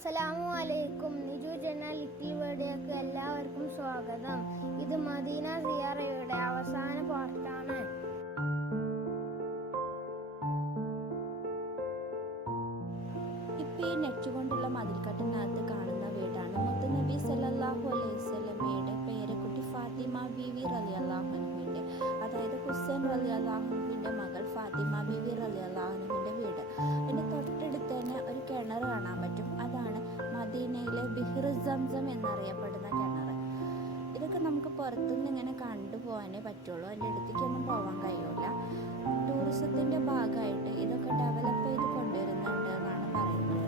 അസ്സലാമു അലൈക്കും. നിജു ജന്ന ലിറ്റിൽ വേർഡിലേക്ക് എല്ലാവർക്കും സ്വാഗതം. ഇത് മദീന സിയാറയുടെ അവസാന പാർട്ടാണ്. ഇപ്പം ഈ നെറ്റുകൊണ്ടുള്ള മതിൽക്കെട്ടിനകത്ത് കാണുന്ന വീടാണ് മുത്തുനബി സല്ലല്ലാഹു അലൈഹി വസല്ലമയുടെ പേരക്കുട്ടി ഫാത്തിമ ബീവി റളിയല്ലാഹു അൻഹുവിൻ്റെ, അതായത് ഹുസൈൻ റളിയല്ലാഹു അൻഹുവിൻ്റെ മകൾ ഫാത്തിമ ബീവി റളിയല്ലാഹു അൻഹുവിൻ്റെ വീട്. അതിൻ്റെ തൊട്ടടുത്ത് തന്നെ ഒരു കിണർ കാണാൻ പറ്റും. അതാണ് മദീനയിലെ ബിഹ്ർ സംസം എന്നറിയപ്പെടുന്ന കിണർ. ഇതൊക്കെ നമുക്ക് പുറത്തുനിന്ന് ഇങ്ങനെ കണ്ടുപോകാനേ പറ്റുള്ളൂ, അതിൻ്റെ അടുത്തേക്കൊന്നും പോകാൻ കഴിയില്ല. ടൂറിസത്തിൻ്റെ ഭാഗമായിട്ട് ഇതൊക്കെ ഡെവലപ്പ് ചെയ്ത് കൊണ്ടുവരുന്നുണ്ട് എന്നാണ് പറയുന്നത്.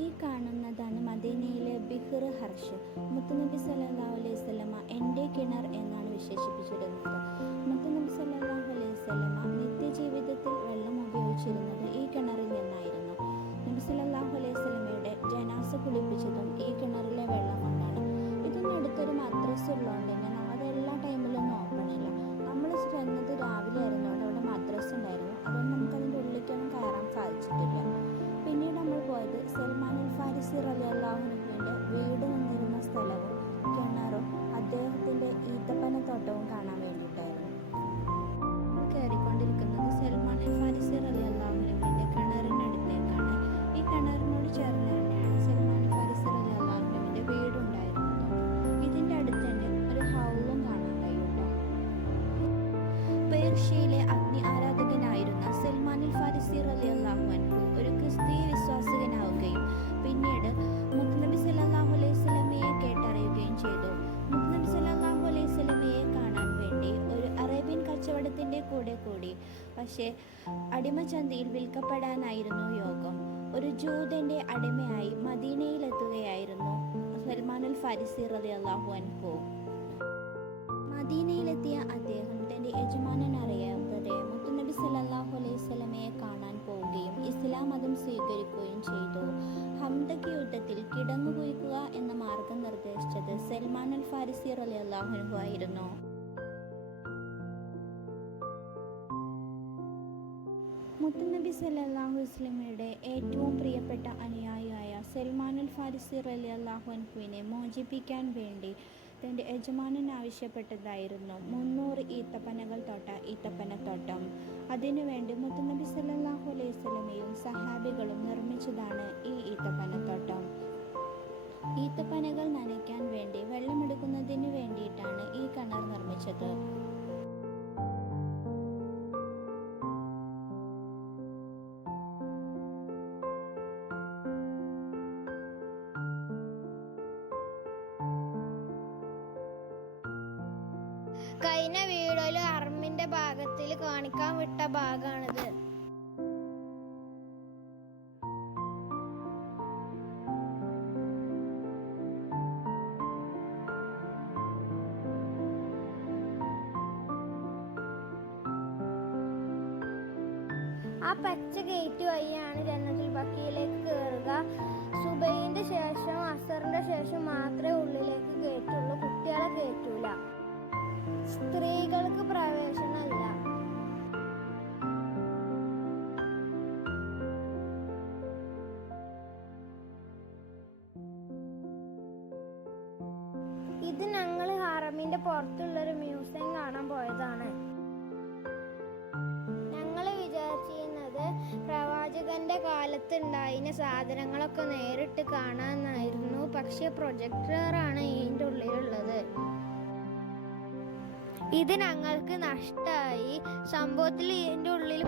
ഈ കാണുന്നതാണ് മദീനയിലെ ബിഹ്ർ ഹർഷ്. മുത്തുനബി സല്ലല്ലാഹു അലൈഹി വസല്ലമ എൻ്റെ കിണർ എന്നാണ് വിശേഷിപ്പിച്ചിരുന്നത്. മുത്തുനബി സല്ലല്ലാഹു അലൈഹി വസല്ലമ നിത്യജീവിതത്തിൽ വെള്ളം ഉപയോഗിച്ചിരുന്നത് ഈ കിണറിൽ നിന്നായിരുന്നു. നബി സല്ലല്ലാഹു അലൈഹി വസല്ലമയുടെ ജനാസ കുളിപ്പിച്ചതും ഈ കിണറിലെ വെള്ളം കൊണ്ടാണ്. ഇതിൻ്റെ അടുത്തൊരു മദ്രസ ഉള്ളതുകൊണ്ട് തന്നെ അത് എല്ലാ ടൈമിലൊന്നും ഓപ്പണില്ല. നമ്മൾ ചെന്നത് രാവിലെ ആയിരുന്നതുകൊണ്ട് അവിടെ മദ്രസ ഉണ്ടായിരുന്നു, അതുകൊണ്ട് നമുക്കതിൻ്റെ ഉള്ളിലേക്കൊന്നും കയറാൻ സാധിച്ചിട്ടില്ല. പിന്നീട് നമ്മൾ പോയത് സൽമാൻ അൽ ഫാരിസി റളിയല്ലാഹു അൻഹുവിൻ്റെ വീട് നിന്നിരുന്ന സ്ഥലവും കിണറും അദ്ദേഹത്തിൻ്റെ ഈത്തപ്പനത്തോട്ടവും കാണാൻ വേണ്ടിയിട്ടായിരുന്നു. നമ്മൾ കയറിക്കൊണ്ടിരിക്കുന്നത് സൽമാൻ അൽ ഫാരിസി റളിയല്ലാഹു അൻഹുവിൻ്റെ കിണറിനടുത്തേക്കാണ്. ഈ കിണറിനോട് ചേർന്ന് തന്നെയാണ് സൽമാൻ അൽ ഫാരിസി റളിയല്ലാഹു അൻഹുവിൻ്റെ വീടുണ്ടായിരുന്നത്. ഇതിൻ്റെ അടുത്ത് തന്നെ ഒരു ഹൗളും കാണാൻ കഴിയുന്നു. പേർഷ്യയിലെ അഗ്നി ആരാധകനായിരുന്ന സൽമാൻ അൽ ഫാരിസി റളിയല്ലാഹു അൻഹു ഒരു ക്രിസ്തീയ വിശ്വാസികനാവുകയും പിന്നീട് മുത്തുനബി സല്ലല്ലാഹു അലൈഹി വസല്ലമയെ കേട്ടറിയുകയും ചെയ്തു. മുത്തുനബി സല്ലല്ലാഹു അലൈഹി വസല്ലമയെ കാണാൻ വേണ്ടി ഒരു അറേബ്യൻ കച്ചവടത്തിൻ്റെ കൂടി. പക്ഷേ അടിമച്ചന്തയിൽ വിൽക്കപ്പെടാനായിരുന്നു യോഗം. ഒരു ജൂതൻ്റെ അടിമയായി മദീനയിലെത്തുകയായിരുന്നു സൽമാൻ അൽ ഫാരിസി റളിയല്ലാഹു അൻഹു. മദീനയിലെത്തിയ അദ്ദേഹം തൻ്റെ യജമാനൻ അറിയാതെ മുത്തുനബി സല്ലല്ലാഹു അലൈഹി വസല്ലമയെ കാണാൻ പോവുകയും ഇസ്ലാം മതം സ്വീകരിക്കുകയും ചെയ്തു. ഹംദക് യുദ്ധത്തിൽ കിടങ്ങു കുഴിക്കുക എന്ന മാർഗം നിർദ്ദേശിച്ചത് സൽമാൻ അൽ ഫാരിസി റളിയല്ലാഹു അൻഹു ആയിരുന്നു. മുത്തുനബി സല്ലല്ലാഹു അലൈഹി വസല്ലമയുടെ ഏറ്റവും പ്രിയപ്പെട്ട അനുയായിയായ സൽമാൻ അൽ ഫാരിസി റളിയല്ലാഹു അൻഹുവിനെ മോചിപ്പിക്കാൻ വേണ്ടി തൻ്റെ യജമാനൻ ആവശ്യപ്പെട്ടതായിരുന്നു 300 ഈത്തപ്പനകൾ തൊട്ട ഈത്തപ്പനത്തോട്ടം. അതിനുവേണ്ടി മുത്തുനബി സല്ലല്ലാഹു അലൈഹി വസല്ലമയും സഹാബികളും നിർമ്മിച്ചതാണ് ഈ ഈത്തപ്പനത്തോട്ടം. ഈത്തപ്പനകൾ നനയ്ക്കാൻ വേണ്ടി വെള്ളമെടുക്കുന്നതിന് വേണ്ടിയിട്ടാണ് ഈ കിണർ നിർമ്മിച്ചത്. കഴിഞ്ഞ വീഡിയോയിൽ അർമിന്റെ ഭാഗത്തിൽ കാണിക്കാൻ വിട്ട ഭാഗമാണിത്. ആ പച്ച ഗേറ്റ് വഴിയാണ് ജന്നത്തുൽ ബഖീയിലേക്ക് കയറുക. സുബൈന്റെ ശേഷം അസറിന്റെ ശേഷം മാത്രമേ ഉള്ളിലേക്ക് കയറ്റുള്ളൂ, കുട്ടികളെ കയറ്റൂല. സ്ത്രീകൾക്ക് പ്രവേശനമല്ല. ഇത് ഞങ്ങൾ ഹറമിന്റെ പുറത്തുള്ളൊരു മ്യൂസിയം കാണാൻ പോയതാണ്. ഞങ്ങൾ വിചാരിച്ചിരുന്നത് പ്രവാചകന്റെ കാലത്ത് ഉണ്ടായിരുന്ന സാധനങ്ങളൊക്കെ നേരിട്ട് കാണാമെന്നായിരുന്നു. പക്ഷെ പ്രൊജക്ടറാണ് ഇതിൻ്റെ ഉള്ളിലുള്ളത്. ഇത് ഞങ്ങൾക്ക് നഷ്ടമായി. സംഭവത്തിൽ ഇതിൻ്റെ ഉള്ളിൽ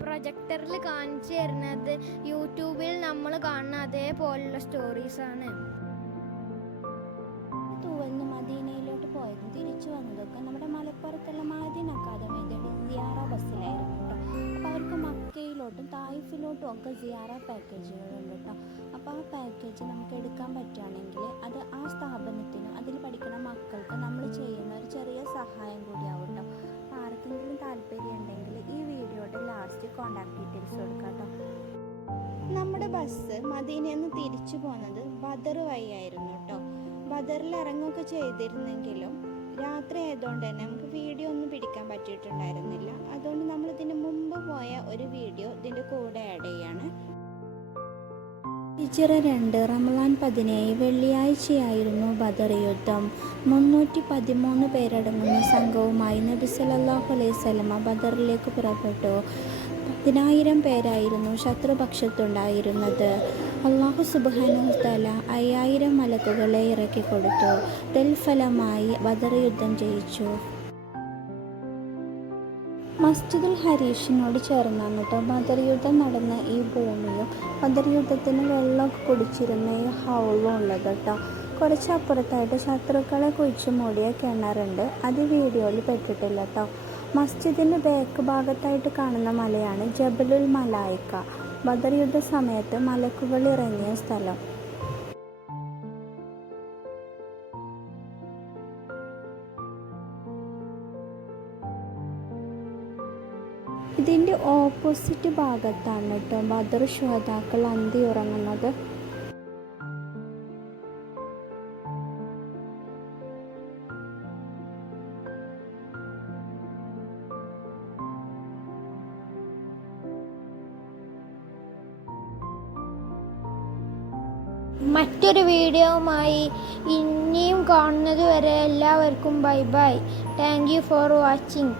പ്രൊജക്ടറിൽ കാണിച്ചു തരുന്നത് യൂട്യൂബിൽ നമ്മൾ കാണുന്ന അതേപോലുള്ള സ്റ്റോറീസാണ്. തൂവലിന് മദീനയിലോട്ട് പോയതും തിരിച്ചു വന്നതൊക്കെ നമ്മുടെ മലപ്പുറത്തുള്ള മദീന അക്കാദമിയുടെ സിയാറ ബസ്സിലായിരുന്നു കേട്ടോ. അപ്പോൾ അവർക്ക് മക്കയിലോട്ടും തായിഫിലോട്ടും ഒക്കെ സിയാറ പാക്കേജുകളുണ്ട് കേട്ടോ. അപ്പോൾ ആ പാക്കേജ് നമുക്ക് എടുക്കാൻ പറ്റുകയാണെങ്കിൽ അത് ആ സ്ഥാപനത്തിനും അതിൽ പഠിക്കുന്ന മക്കൾക്ക് നമ്മൾ ചെയ്യുന്ന ഒരു സഹായം കൂടിയാവും കേട്ടോ. അപ്പോൾ ആർക്കെങ്കിലും താല്പര്യം ഉണ്ടെങ്കിൽ ഈ വീഡിയോയുടെ ലാസ്റ്റ് കോൺടാക്ട് ഡീറ്റെയിൽസ് കൊടുക്കാം കേട്ടോ. നമ്മുടെ ബസ് മദീനയിൽ നിന്ന് തിരിച്ചു പോകുന്നത് ബദർ വഴിയായിരുന്നു കേട്ടോ. ബദറിൽ ഇറങ്ങുകയൊക്കെ ചെയ്തിരുന്നെങ്കിലും രാത്രി ആയതുകൊണ്ട് തന്നെ നമുക്ക് വീഡിയോ ഒന്നും പിടിക്കാൻ പറ്റിയിട്ടുണ്ടായിരുന്നില്ല. അതുകൊണ്ട് നമ്മൾ ഇതിന് മുമ്പ് പോയ ഒരു വീഡിയോ ഇതിൻ്റെ കൂടെ ആഡ് ചെയ്യാണ്. ഹിജ്റ 2 റമളാൻ 17 വെള്ളിയാഴ്ചയായിരുന്നു ബദർ യുദ്ധം. 313 പേരടങ്ങുന്ന സംഘവുമായി നബി സല്ലല്ലാഹു അലൈഹി വസല്ലമ ബദറിലേക്ക് പുറപ്പെട്ടു. 10,000 പേരായിരുന്നു ശത്രുപക്ഷത്തുണ്ടായിരുന്നത്. അല്ലാഹു സുബ്ഹാനഹു വ തആല 5000 മലക്കുകളെ ഇറക്കിക്കൊടുത്തു. തൽഫലമായി ബദർ യുദ്ധം ജയിച്ചു. മസ്ജിദുൽ ഹരീഷിനോട് ചേർന്നാണ് കേട്ടോ ബദർ യുദ്ധം നടന്ന ഈ ഭൂമിയും ബദർ യുദ്ധത്തിന് വെള്ളമൊക്കെ കുടിച്ചിരുന്ന ഈ ഹൗളും ഉള്ളത് കേട്ടോ. കുറച്ച് അപ്പുറത്തായിട്ട് ശത്രുക്കളെ കുഴിച്ചു മൂടിയ കിണറുണ്ട്. അത് വീഡിയോയിൽ പെട്ടിട്ടില്ല കേട്ടോ. മസ്ജിദിൻ്റെ ബാക്ക് ഭാഗത്തായിട്ട് കാണുന്ന മലയാണ് ജബലുൽ മലായിക്ക. ബദർ യുദ്ധ സമയത്ത് മലക്കുകൾ ഇറങ്ങിയ സ്ഥലം. ഇതിൻ്റെ ഓപ്പോസിറ്റ് ഭാഗത്താണ് കേട്ടോ ബദർ ശുഹദാക്കൾ അന്തി ഉറങ്ങുന്നത്. മറ്റൊരു വീഡിയോവുമായി ഇനിയും കാണുന്നത് വരെ എല്ലാവർക്കും bye bye. Thank you for watching.